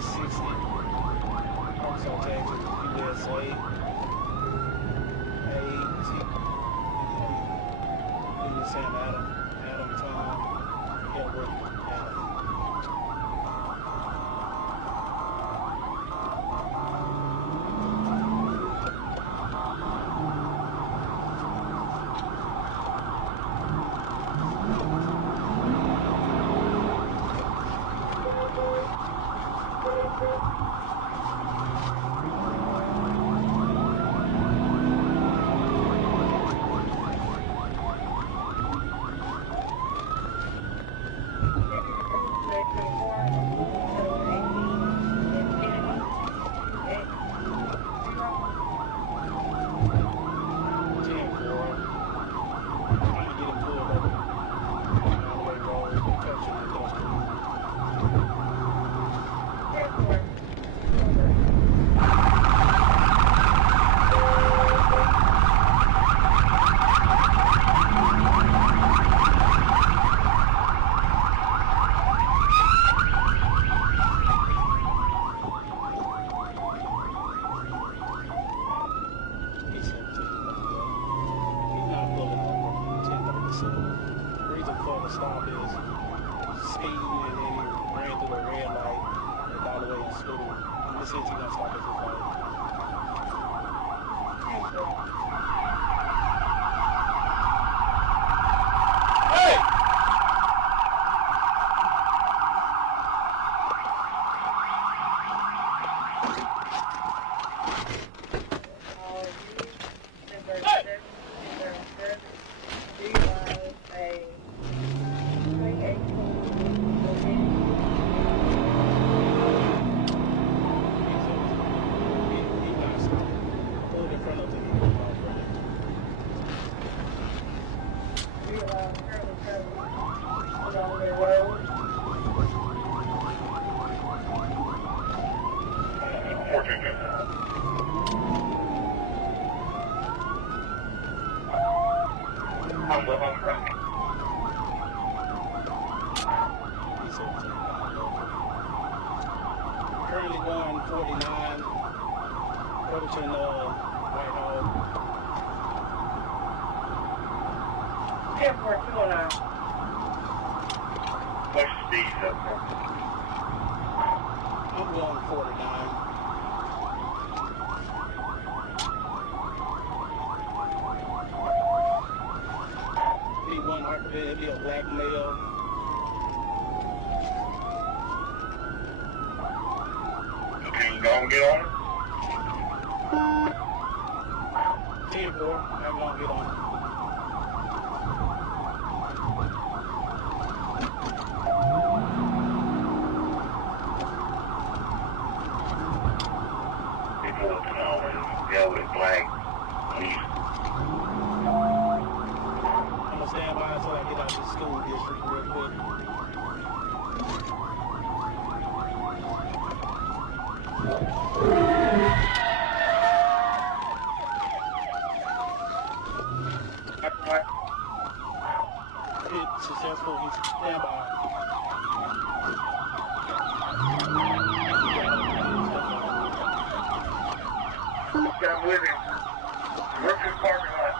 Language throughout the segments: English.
60. Also taxes, USA, AT, you were saying Adam Tom, Edward, Adam. Stop is speeding and then he ran through the red light and all the way in school. And this is he gonna stop at this light. Hey! Currently going 49, approaching Whitehall. Airport 209. What's the speed up there? I'm going 49. Be one Archibald, it'd be a black male. Can you go and get on it? 10-4, I'm gonna get on it. People looking over and go with black. I'm gonna stand by until I get out of the school district real quick. It's successful. He's stand by. Got with him. Working parking lot.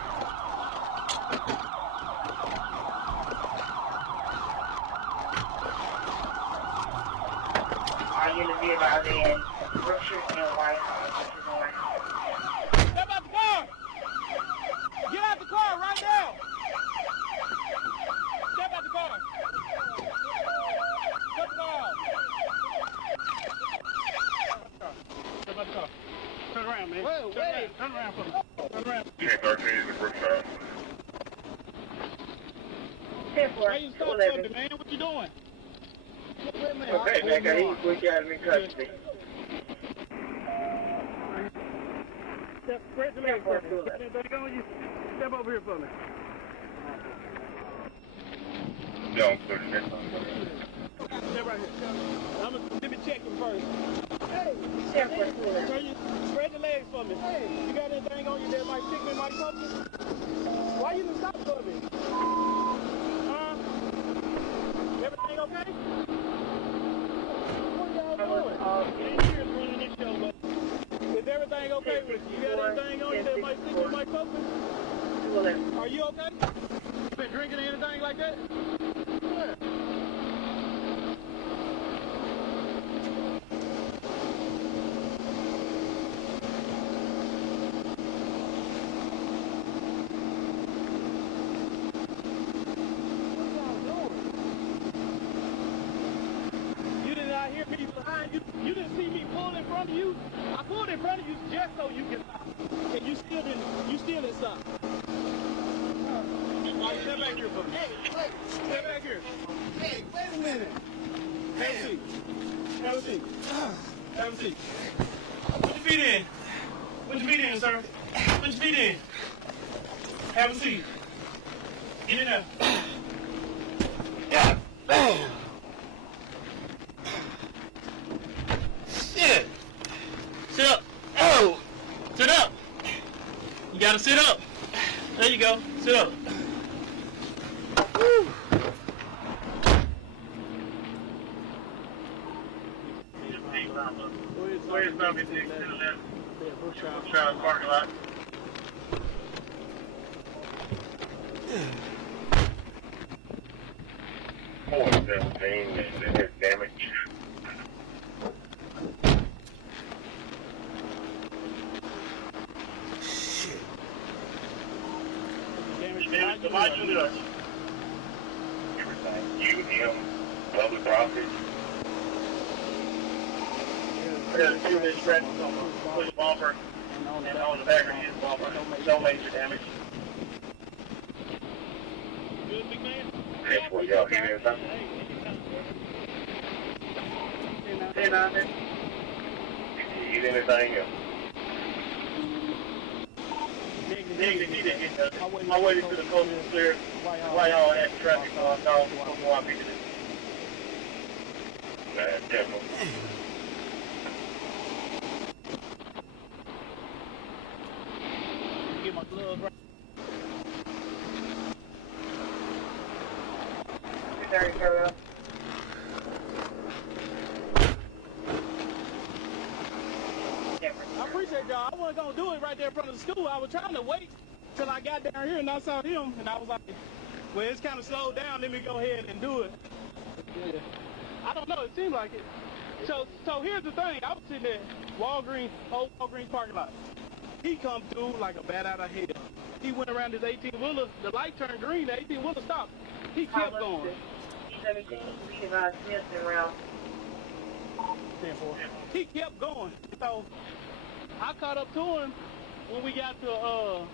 Are you in the vehicle then? Brookshire and Whitehall. Step out the car! Get out the car right now! Step out the car! Step the car out! Step out the car. Turn around, man. Wait. Turn around for me. Turn around. 1013 is the Brookshire. 10-4. Why you stop something, man? What you doing? Okay, man, we got him in custody. Step straight to me for me. Step over here for me. Don't put it in. Step right here. Let me check him first. Hey, Turn you spread your legs for me. Hey, you got anything on you that might stick me, might something? Why you didn't stop for me? Everything okay? What y'all doing? Engineer's running this show, but is everything okay with you? You got anything on you that might stick with my focus? Are you okay? You been drinking anything like that? Yeah. Hear me behind you. You didn't see me pull in front of you. I pulled in front of you just so you can stop. And you still didn't stop. Right, step back here for me. Hey, wait. Step back here. Hey, wait a minute. Have a seat. Have a seat. Have a seat. Put your feet in. Put your feet in, sir. Put your feet in. Have a seat. Get in there. Yeah. Shit. Sit up. Oh. Sit up. You gotta sit up. There you go. Sit up. Woo. Where's number 6 to the left? Brookshire parking lot. More 17 and his damage. Damage to my unit. Everything. You, him, public property. I got a 2-inch scratch on the bumper and on the back of his bumper. No major damage. Good, big man? That's what y'all hear or something? 10 on it. Did you get anything else? Negative, he didn't hit nothing. I waited for the coast to clear. Whitehall had traffic on call before I picked it. Bad devil. Get my gloves right. I appreciate y'all. I wasn't gonna do it right there in front of the school. I was trying to wait till I got down here and I saw him, and I was like, well, it's kind of slowed down. Let me go ahead and do it. Yeah. I don't know. It seemed like it. So here's the thing. I was sitting at old Walgreens parking lot. He come through like a bat out of hell. He went around his 18-wheeler. The light turned green. The 18-wheeler stopped. He kept going. He kept going. So I caught up to him when we got to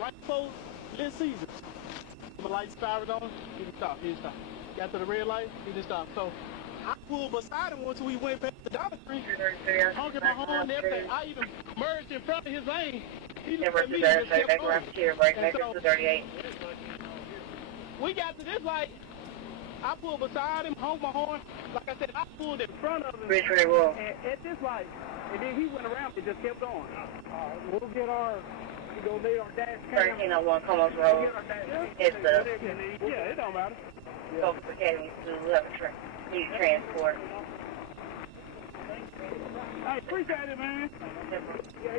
right before Little Caesars. The light spiraled on him. He just stopped. He just stopped. Got to the red light. He just stopped. So I pulled beside him once we went past the Dollar Tree. Honking my horn and everything. I even merged in front of his lane. He looked at me and just kept going. And so we got to this light. I pulled beside him, honked my horn. Like I said, I pulled in front of him. At this light. And then he went around and just kept going. We'll get our, go lay our dash cam. 1301 Como's Road. It's the yeah, it don't matter. Focus Academy to need transport. I appreciate it, man. Yeah,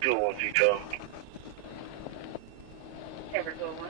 Good one, Tito. Ever good one.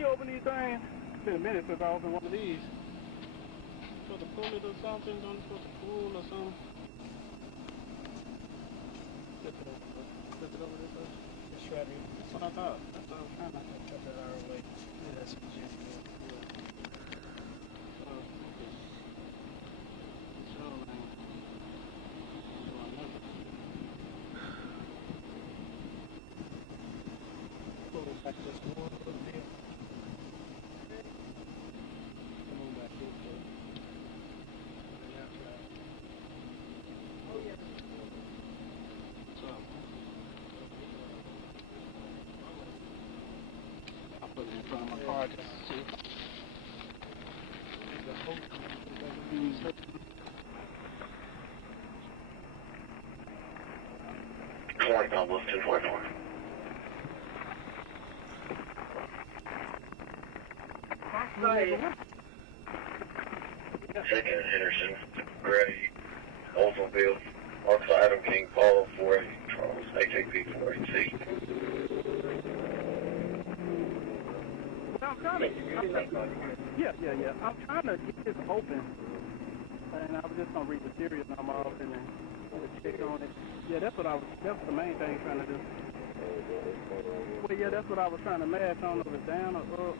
you open these things? It's been a minute since I opened one of these. Supposed to pull it or something? Don't you supposed to pull or something? Flip it over. Flip it over this way. It's right here. That's what I thought. That's what I was trying to flip it our way. Yeah, that's what you do. Pull it back just one little bit. Come on back this way. Oh, yeah. So, I'll put it in front of my car just to see. The hope doesn't use it. Almost 244. Second Henderson, Gray, Oldsmobile, Arkansas Adam King, Paul 480, Charles, HAP 480C. I'm trying to, yeah. I'm trying to get this open, and I was just gonna read the serial number off and then check on it. Yeah, that's the main thing I'm trying to do. Well, yeah, that's what I was trying to match. I don't know if it's down or up.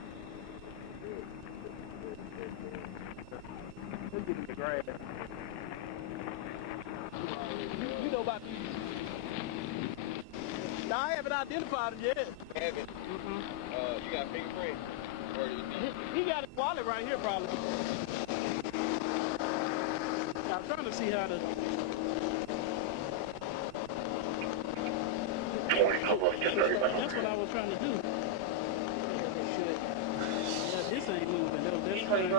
Let's get in the grass. You know about these. No, I haven't identified it yet. Haven't? You got fingerprint? Or He got his wallet right here, probably. I'm trying to see how to... 20, almost just 30 miles. That's what I was trying to do. Yeah, this ain't moving. This thing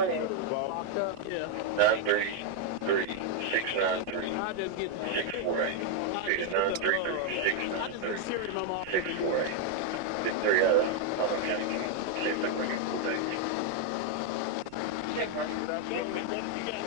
locked up. Yeah. 933 693 I just get 648. It's 933 I just get the serial number off. 648. Get 3 out of Auburn County. See if they bring it full days. Check mark. What you got?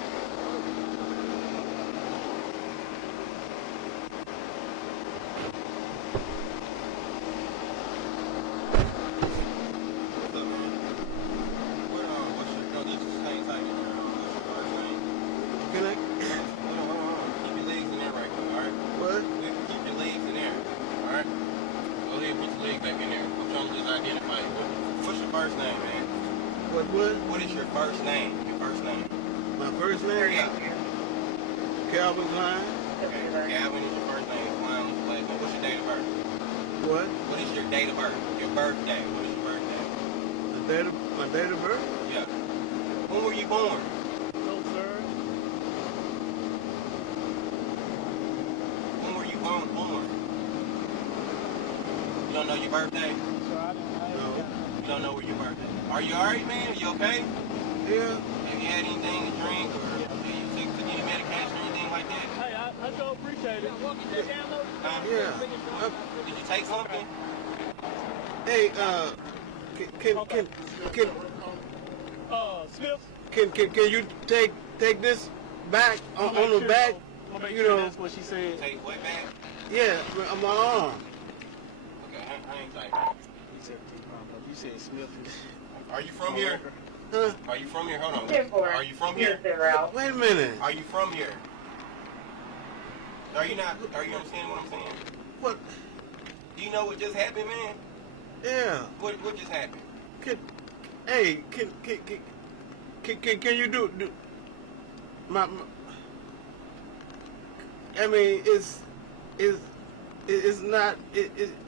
What is your first name? Your first name? My first name? Yeah. Calvin Klein. Okay. Calvin is your first name. Klein is your last name. What's your date of birth? What? What is your date of birth? Your birthday. What is your birthday? My date of birth? Yeah. When were you born? No, sir. When were you born? You don't know your birthday? Sir, No. You don't know where your birthday? Are you alright, man? Are you okay? Yeah. Have you had anything to drink or do you take any medication or anything like that? Hey, I sure appreciate it. Yeah. Did you take something? Hey, Smith? can you take this back on the back? You know. That's what she said. Take what back? Yeah, on my arm. Okay, I ain't like You said Smith. Are you from here? Huh? Are you from here? Hold on. 10-4. Are you from here? Wait a minute. Are you from here? Are you understanding what I'm saying? What? Do you know what just happened, man? Yeah. What just happened? Can you do my I mean it's not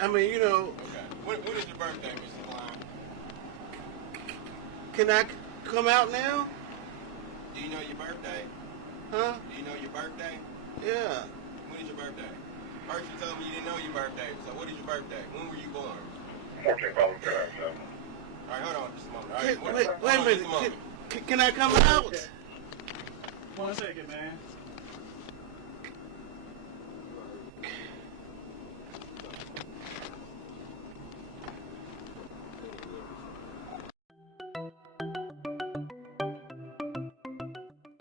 I mean, you know. Okay. When is your birthday, Mr. Klein? Can I come out now? Do you know your birthday? Huh? Do you know your birthday? Yeah. When is your birthday? First you told me you didn't know your birthday. So what is your birthday? When were you born? 14 problem drive, so. Alright, hold on just a moment. All right, Wait a minute. Can I come out? 1 second, man.